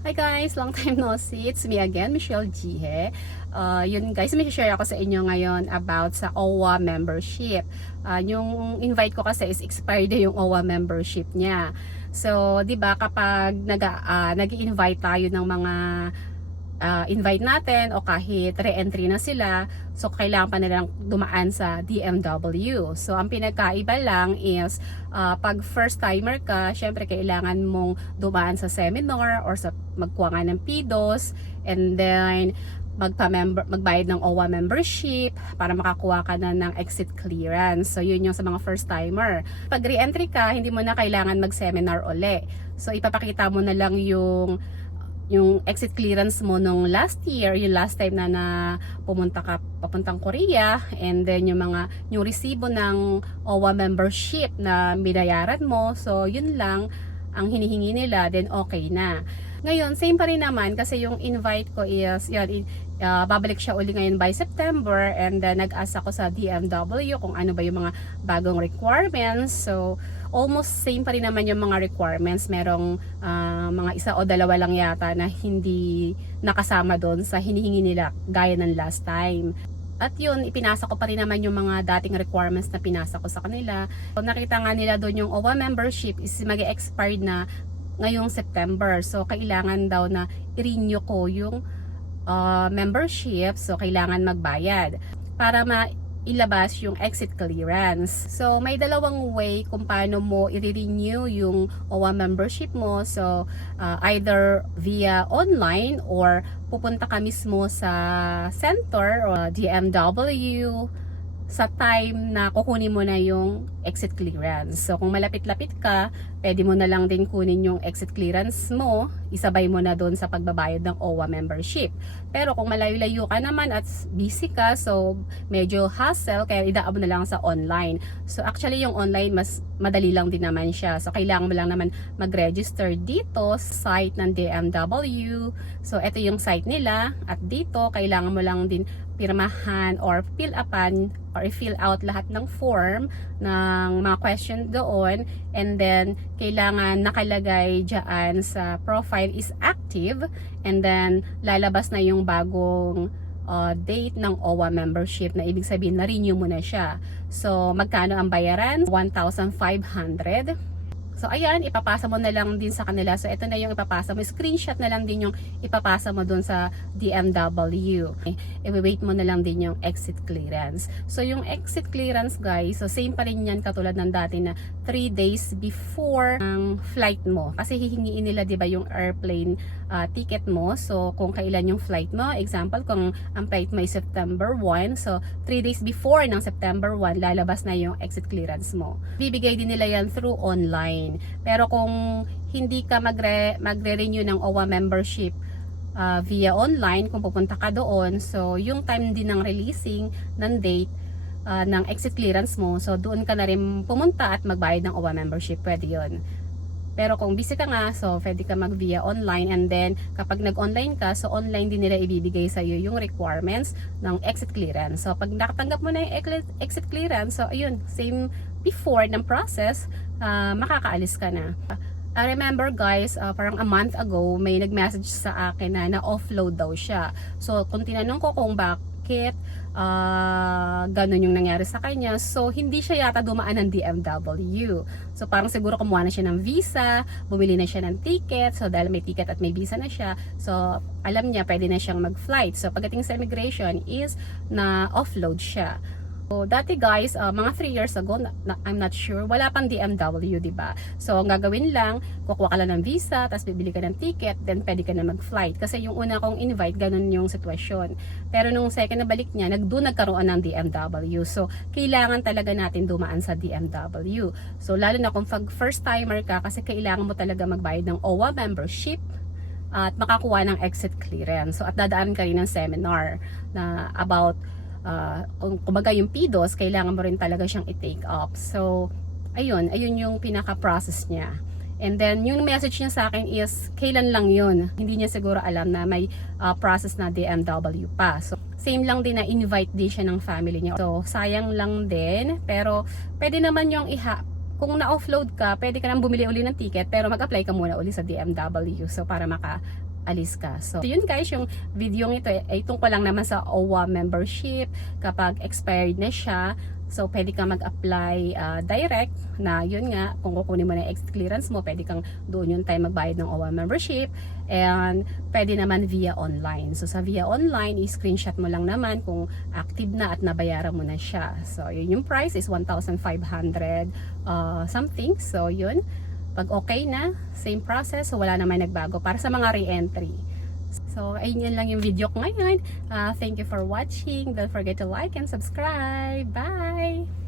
Hi guys, long time no see. It's me again, Michelle Gihe. Yun guys, may share ako sa inyo ngayon about sa OWA membership. Yung invite ko kasi is expired na yung OWA membership niya. So, 'di ba kapag nag-i-invite tayo ng mga invite natin o kahit re-entry na sila, so kailangan pa nilang dumaan sa DMW. So ang pinagkaiba lang is pag first timer ka, syempre kailangan mong dumaan sa seminar or sa magkuha nga ng PDOS, and then magbayad ng OWA membership para makakuha ka na ng exit clearance. So yun yung sa mga first timer. Pag re-entry ka, hindi mo na kailangan mag-seminar uli. So ipapakita mo na lang yung exit clearance mo nung last year, yung last time na pumunta ka papuntang Korea, and then yung resibo ng OWA membership na binayaran mo. So yun lang ang hinihingi nila, then okay na. Ngayon, same pa rin naman kasi yung invite ko is yun, babalik siya uli ngayon by September, and then nag-ask ako sa DMW kung ano ba yung mga bagong requirements. So almost same pa rin naman yung mga requirements. Merong mga isa o dalawa lang yata na hindi nakasama doon sa hinihingi nila gaya ng last time. At yun, ipinasa ko pa rin naman yung mga dating requirements na pinasa ko sa kanila. So, nakita nga nila doon yung OWA membership is mag-expired na ngayong September. So, kailangan daw na i-renew ko yung membership. So, kailangan magbayad para ilabas yung exit clearance. So, may dalawang way kung paano mo i-renew yung OWA membership mo. So, either via online or pupunta ka mismo sa center o DMW sa time na kukunin mo na yung exit clearance. So, kung malapit-lapit ka, pwede mo na lang din kunin yung exit clearance mo, isabay mo na doon sa pagbabayad ng OWA membership. Pero kung malayo-layo ka naman at busy ka, so medyo hassle, kaya idaan mo na lang sa online. So, actually yung online mas madali lang din naman siya. So, kailangan mo lang naman mag-register dito sa site ng DMW. So, ito yung site nila, at dito kailangan mo lang din pirmahan or fill upan or fill out lahat ng form ng mga question doon, and then kailangan nakalagay dyan sa profile is active, and then lalabas na yung bagong date ng OWA membership, na ibig sabihin na renew mo na siya. So magkano ang bayaran? 1,500. So ayan, ipapasa mo na lang din sa kanila. So ito na yung ipapasa mo. Screenshot na lang din yung ipapasa mo dun sa DMW. I-wait mo na lang din yung exit clearance. So yung exit clearance guys, so same pa rin yan katulad ng dati na 3 days before ang flight mo. Kasi hihingiin nila 'di ba yung airplane ticket mo. So kung kailan yung flight mo, example kung ang flight mo ay September 1, so 3 days before ng September 1 lalabas na yung exit clearance mo. Bibigay din nila yan through online. Pero kung hindi ka magre-renew ng OWA membership via online, kung pupunta ka doon, so yung time din ng releasing ng date ng exit clearance mo, so doon ka na rin pumunta at magbayad ng OWA membership, pwede yun. Pero kung busy ka nga, so pwede ka mag via online, and then kapag nag-online ka, so online din nila ibibigay sa iyo yung requirements ng exit clearance. So pag nakatanggap mo na yung exit clearance, so ayun, same before ng process, makakaalis ka na. I remember guys, parang a month ago, may nag-message sa akin na na-offload daw siya. So kung tinanong ko kung bakit ganun yung nangyari sa kanya, so hindi siya yata dumaan ng DMW. So parang siguro kumuha na siya ng visa, bumili na siya ng ticket. So dahil may ticket at may visa na siya, so alam niya pwede na siyang mag-flight. So pagdating sa immigration is na offload siya. So, dati guys, mga 3 years ago, I'm not sure, wala pang DMW, diba? So, ang gagawin lang, kukuha ka lang ng visa, tapos bibili ka ng ticket, then pwede ka na mag-flight. Kasi yung una kong invite, ganun yung sitwasyon. Pero nung second na balik niya, doon nagkaroon ng DMW. So, kailangan talaga natin dumaan sa DMW. So, lalo na kung first timer ka, kasi kailangan mo talaga magbayad ng OWA membership at makakuha ng exit clearance. So, at dadaan ka rin ng seminar na about kumbaga yung PDOS, kailangan mo rin talaga siyang i-take up. So, ayun yung pinaka-process niya. And then, yung message niya sa akin is, kailan lang yun. Hindi niya siguro alam na may process na DMW pa. So, same lang din na invite din siya ng family niya. So, sayang lang din. Pero, pwede naman yung kung na-offload ka, pwede ka nang bumili uli ng ticket, pero mag-apply ka muna uli sa DMW. So, para alis ka. So, yun guys, yung video ito ay tungkol lang naman sa OWA membership. Kapag expired na siya, so pwede kang mag-apply direct na yun nga, kung kukunin mo na yung exit clearance mo, pwede kang doon yung time magbayad ng OWA membership. And pwede naman via online. So sa via online, i-screenshot mo lang naman kung active na at nabayaran mo na siya. So yun yung price is 1,500 something. So yun. Pag okay na, same process, so wala naman nagbago para sa mga re-entry. So, ayun yun lang yung video ko ngayon. Thank you for watching. Don't forget to like and subscribe. Bye!